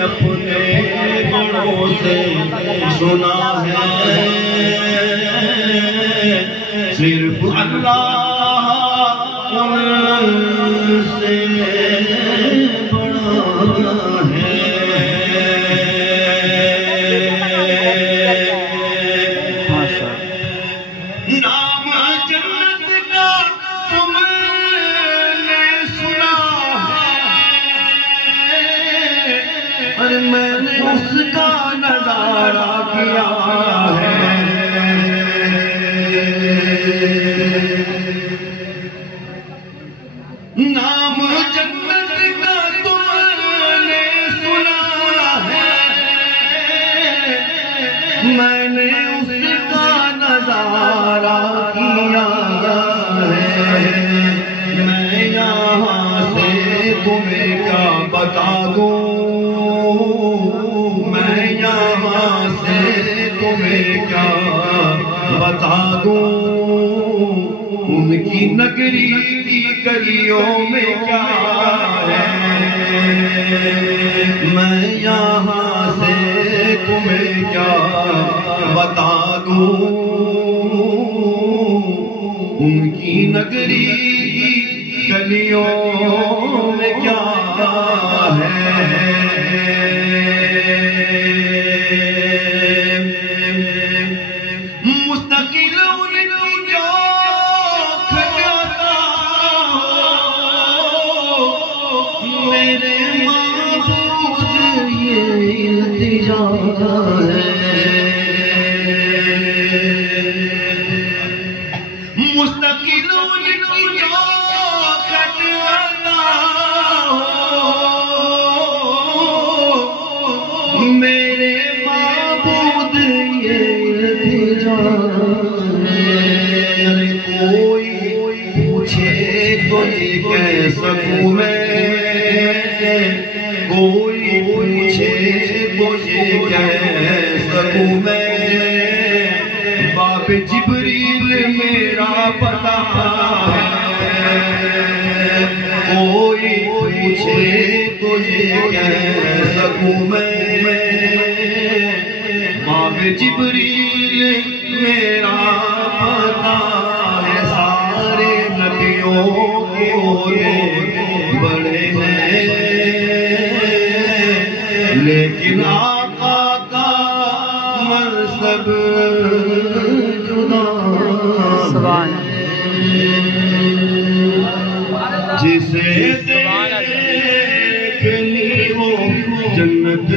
اپنے بڑوں سے سنا ہے صرف اللہ ان سے بڑا ہے نام جنت کا تم نے سنا ہے اور میں نے اس کا نظارہ کیا ہے نام جنت کا تم نے سنا ہے میں نے اس کا نظارہ کیا ہے میں یہاں سے تمہیں کیا بتا دوں میں یہاں سے تمہیں کیا بتا دوں ان کی نگری کی گلیوں میں کیا ہے میں یہاں سے تمہیں کیا بتا دوں ان کی نگری کی گلیوں میں کیا ہے مستقل ان کی جو کھجاتا میرے معبود یہ التجا ہے مستقل ان کی جو کھجاتا میرے معبود یہ التجا ہے کوئی پوچھے تو یہ کہہ سکوں میں کوئی پوچھے تو یہ کہہ سکوں میں باب جبریل میرا پتہ ہے کوئی پوچھے تو یہ کہہ سکوں میں باب جبریل میرا پتہ ہے سارے نبیوں کے عہدے بڑے ہیں لیکن آقا کا منصب جدا جسے دیکھنی ہو جنت